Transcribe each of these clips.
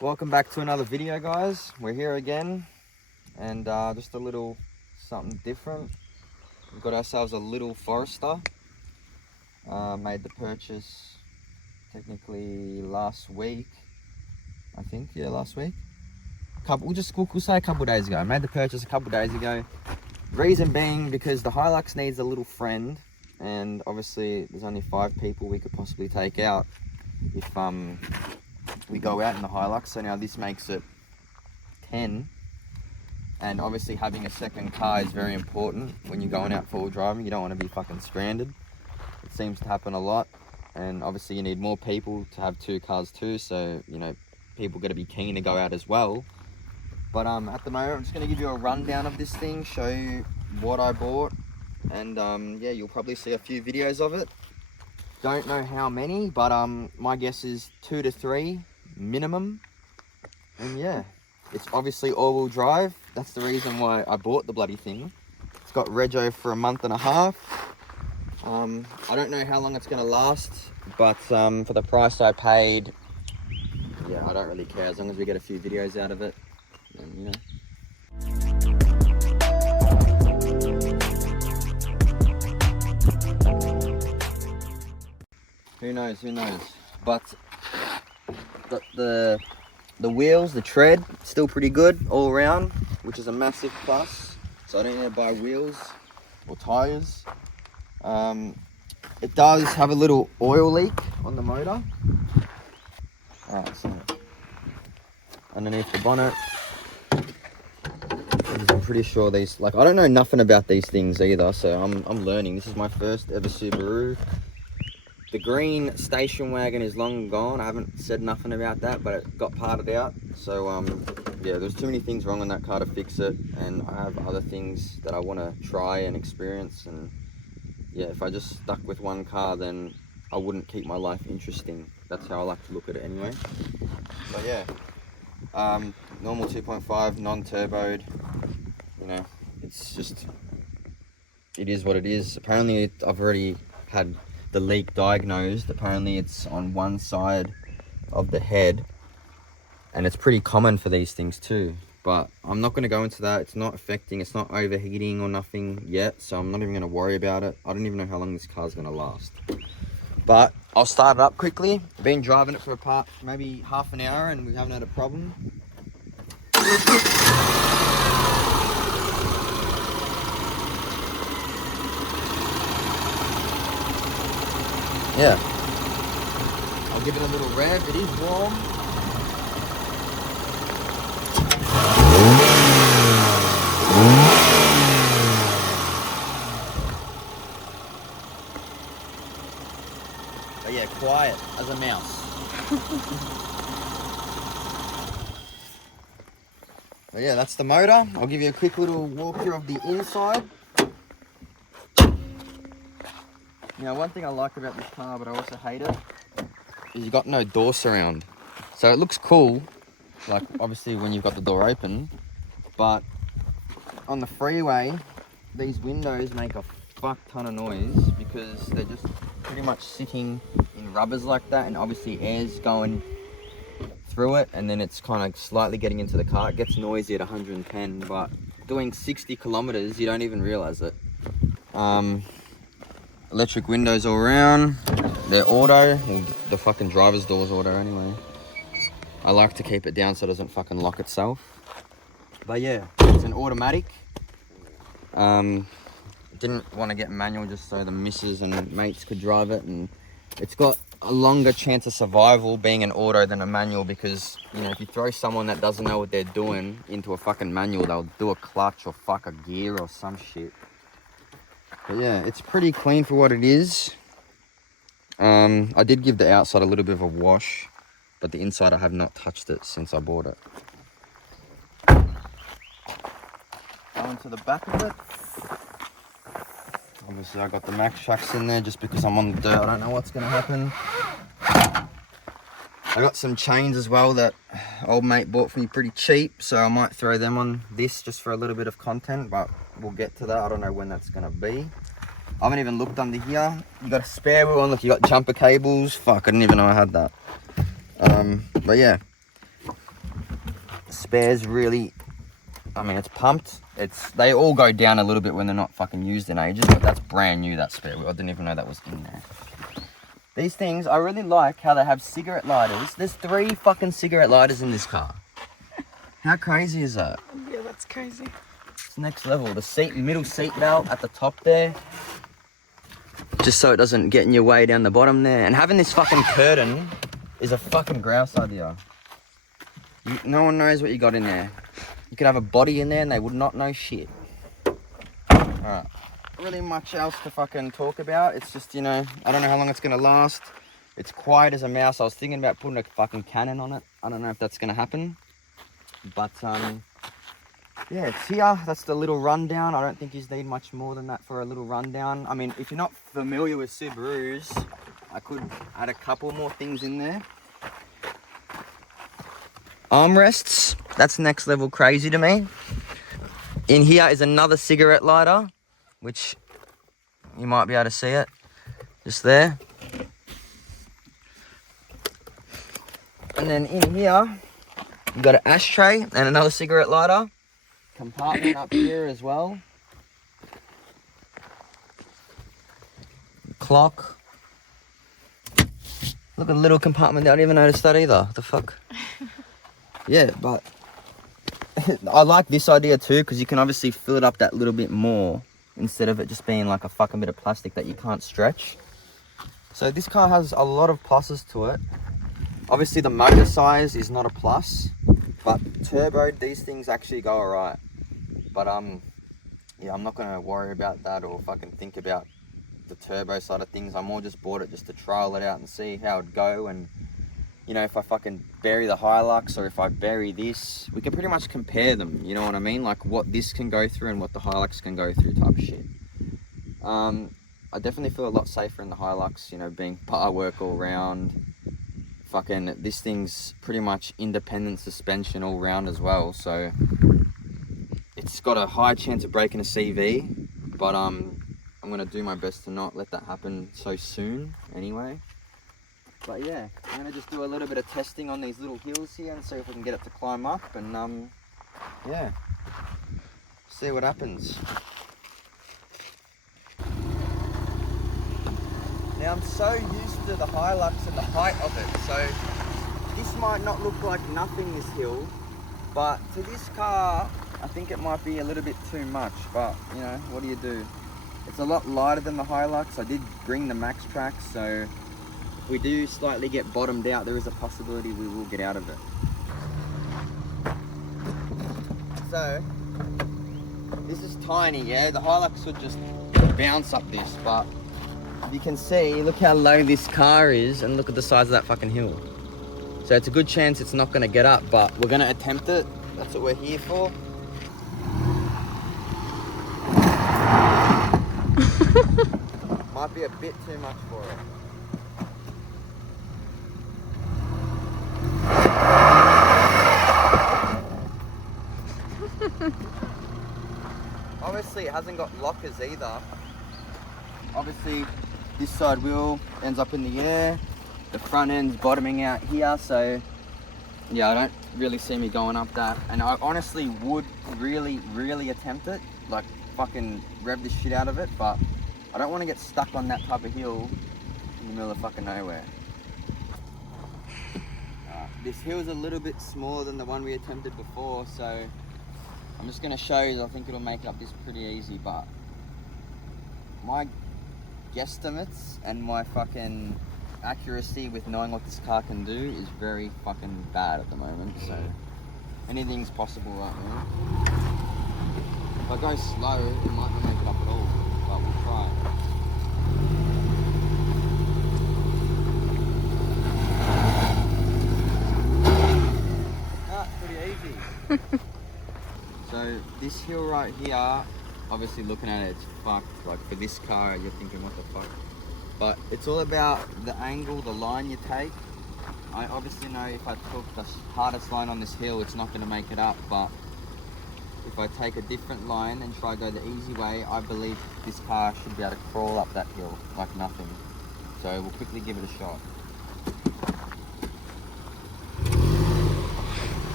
Welcome back to another video, guys. We're here again, and just a little something different. We've got ourselves a little Forester. Made the purchase technically last week, I think. Yeah, last week. We'll say a couple days ago. I made the purchase a couple days ago. Reason being because the Hilux needs a little friend, and obviously there's only 5 people we could possibly take out if we go out in the Hilux. So now this makes it 10, and obviously having a second car is very important when you're going out full driving. You don't want to be fucking stranded. It seems to happen a lot, and obviously you need more people to have 2 cars too, so you know people got to be keen to go out as well. But at the moment I'm just going to give you a rundown of this thing, show you what I bought, and yeah, you'll probably see a few videos of it. Don't know how many, but my guess is 2 to 3 minimum. And yeah, it's obviously all-wheel drive. That's the reason why I bought the bloody thing. It's got rego for a month and a half. I don't know how long it's going to last, but for the price I paid, yeah, I don't really care as long as we get a few videos out of it. And, you know. Who knows, but the wheels, the tread, still pretty good all around, which is a massive plus. So I don't need to buy wheels or tires. It does have a little oil leak on the motor. Alright, so underneath the bonnet, I'm pretty sure these, like, I don't know nothing about these things either, so I'm learning. This is my first ever Subaru. The green station wagon is long gone. I haven't said nothing about that, but it got parted out. So yeah, there's too many things wrong on that car to fix it, and I have other things that I want to try and experience. And yeah, if I just stuck with one car, then I wouldn't keep my life interesting. That's how I like to look at it anyway. But yeah, normal 2.5, non-turboed. You know, it's just, it is what it is. Apparently I've already had the leak diagnosed. Apparently it's on one side of the head, and it's pretty common for these things too, but I'm not going to go into that. It's not affecting, it's not overheating or nothing yet, so I'm not even going to worry about it. I don't even know how long this car's going to last, but I'll start it up quickly. I've been driving it for maybe half an hour and we haven't had a problem. Yeah, I'll give it a little rev. It is warm. But yeah, quiet as a mouse. But yeah, that's the motor. I'll give you a quick little walkthrough of the inside. Now, one thing I like about this car, but I also hate it, is you've got no door surround. So it looks cool, like obviously when you've got the door open, but on the freeway, these windows make a fuck ton of noise because they're just pretty much sitting in rubbers like that, and obviously air's going through it, and then it's kind of slightly getting into the car. It gets noisy at 110, but doing 60 kilometers, you don't even realize it. Electric windows all around. They're auto. Well, the fucking driver's door's auto anyway. I like to keep it down so it doesn't fucking lock itself. But yeah, it's an automatic. Didn't want to get manual just so the missus and mates could drive it, and it's got a longer chance of survival being an auto than a manual, because you know, if you throw someone that doesn't know what they're doing into a fucking manual, they'll do a clutch or fuck a gear or some shit. But yeah, it's pretty clean for what it is. I did give the outside a little bit of a wash, but the inside I have not touched it since I bought it. Going to the back of it. Obviously I got the Max Trucks in there just because I'm on the dirt. I don't know what's going to happen. I got some chains as well that old mate bought for me pretty cheap, so I might throw them on this just for a little bit of content, but we'll get to that. I don't know when that's going to be. I haven't even looked under here. You got a spare wheel on. Look, you got jumper cables. Fuck, I didn't even know I had that. But yeah, spare's really, I mean, it's pumped. They all go down a little bit when they're not fucking used in ages, but that's brand new, that spare wheel. I didn't even know that was in there. These things, I really like how they have cigarette lighters. There's 3 fucking cigarette lighters in this car. How crazy is that? Yeah, that's crazy. It's next level. The middle seat belt at the top there. Just so it doesn't get in your way down the bottom there. And having this fucking curtain is a fucking grouse idea. No one knows what you got in there. You could have a body in there and they would not know shit. Alright. Really much else to fucking talk about. It's just, you know, I don't know how long it's going to last. It's quiet as a mouse. I was thinking about putting a fucking cannon on it. I don't know if that's going to happen. But, yeah, it's here. That's the little rundown. I don't think you need much more than that for a little rundown. I mean, if you're not familiar with Subarus, I could add a couple more things in there. Armrests. That's next level crazy to me. In here is another cigarette lighter, which you might be able to see it. Just there. And then in here, you've got an ashtray and another cigarette lighter. Compartment up here as well. Clock. Look at the little compartment there. I didn't even notice that either. What the fuck? Yeah, but I like this idea too, because you can obviously fill it up that little bit more instead of it just being like a fucking bit of plastic that you can't stretch. So this car has a lot of pluses to it. Obviously the motor size is not a plus, but turbo, these things actually go alright. But yeah, I'm not gonna worry about that or fucking think about the turbo side of things. I more just bought it just to trial it out and see how it'd go. And you know, if I fucking bury the Hilux or if I bury this, we can pretty much compare them, you know what I mean? Like what this can go through and what the Hilux can go through type of shit. I definitely feel a lot safer in the Hilux, you know, being bar work all round. Fucking, this thing's pretty much independent suspension all round as well, so it's got a high chance of breaking a CV, but I'm gonna do my best to not let that happen so soon anyway. But yeah, I'm gonna just do a little bit of testing on these little hills here and see if we can get it to climb up and yeah, see what happens. Now I'm so used to the Hilux and the height of it, so this might not look like nothing, this hill, but to this car, I think it might be a little bit too much, but you know, what do you do? It's a lot lighter than the Hilux. I did bring the Max Trax, so if we do slightly get bottomed out, there is a possibility we will get out of it. So, this is tiny, yeah? The Hilux would just bounce up this, but you can see, look how low this car is and look at the size of that fucking hill. So it's a good chance it's not going to get up, but we're going to attempt it. That's what we're here for. Might be a bit too much for it. Obviously it hasn't got lockers either. Obviously this side wheel ends up in the air, the front end's bottoming out here, so yeah, I don't really see me going up that. And I honestly would really attempt it, like fucking rev the shit out of it, but I don't want to get stuck on that type of hill in the middle of fucking nowhere. This hill's a little bit smaller than the one we attempted before, so I'm just going to show you. I think it'll make up this pretty easy, but my guesstimates and my fucking accuracy with knowing what this car can do is very fucking bad at the moment, so anything's possible right now. If I go slow, it might not make it up at all, but we'll try. Pretty easy. So this hill right here, obviously looking at it, it's fucked. Like for this car, you're thinking, what the fuck? But it's all about the angle, the line you take. I obviously know if I took the hardest line on this hill, it's not going to make it up, but if I take a different line and try to go the easy way, I believe this car should be able to crawl up that hill like nothing. So we'll quickly give it a shot.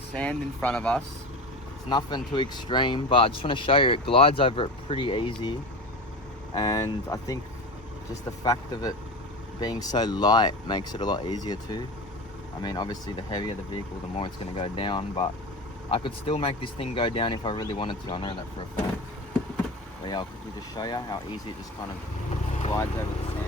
of sand in front of us. It's nothing too extreme, but I just want to show you it glides over it pretty easy. And I think just the fact of it being so light makes it a lot easier too. I mean, obviously the heavier the vehicle, the more it's going to go down, but I could still make this thing go down if I really wanted to. I know that for a fact. But yeah, I'll quickly just show you how easy it just kind of glides over the sand.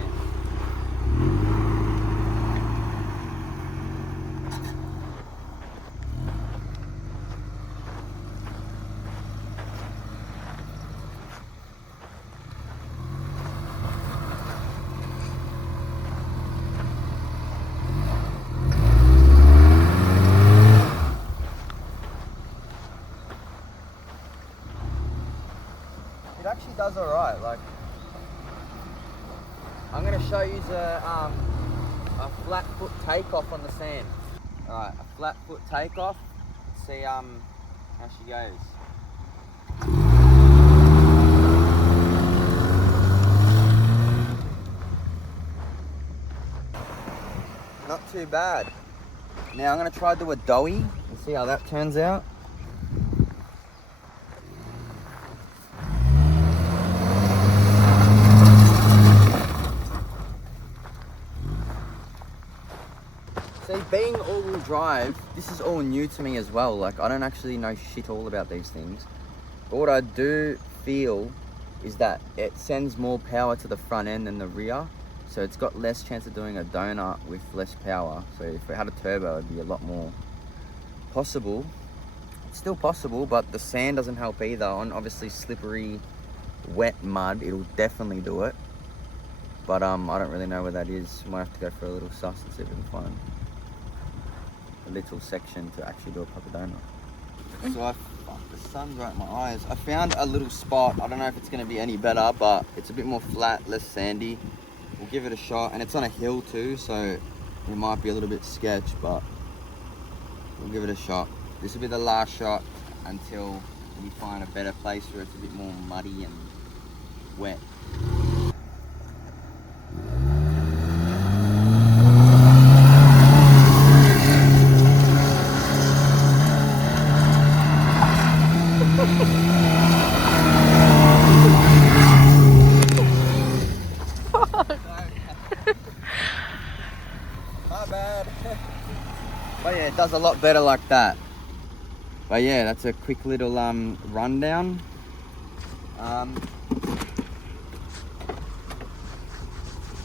It actually does alright. Like, I'm gonna show you a flat foot takeoff on the sand. Alright, a flat foot takeoff. Let's see how she goes. Not too bad. Now I'm gonna try to do a doughy and see how that turns out. See, being all-wheel drive, this is all new to me as well. Like, I don't actually know shit all about these things. But what I do feel is that it sends more power to the front end than the rear. So it's got less chance of doing a donut with less power. So if it had a turbo, it'd be a lot more possible. It's still possible, but the sand doesn't help either. On obviously slippery, wet mud, it'll definitely do it. But I don't really know where that is. Might have to go for a little suss and see if we can find a little section to actually do a proper donut. So the sun's right in my eyes. I found a little spot. I don't know if it's going to be any better, but it's a bit more flat, less sandy. We'll give it a shot, and it's on a hill too, so it might be a little bit sketch, but we'll give it a shot. This will be the last shot until we find a better place where it's a bit more muddy and wet. Not bad. But yeah, it does a lot better like that. But yeah, that's a quick little rundown.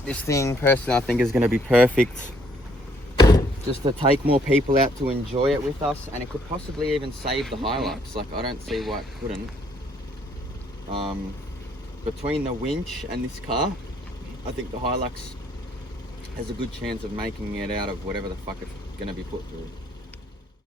This thing personally I think is going to be perfect just to take more people out to enjoy it with us, and it could possibly even save the Hilux. Like, I don't see why it couldn't. Between the winch and this car, I think the Hilux has a good chance of making it out of whatever the fuck it's going to be put through.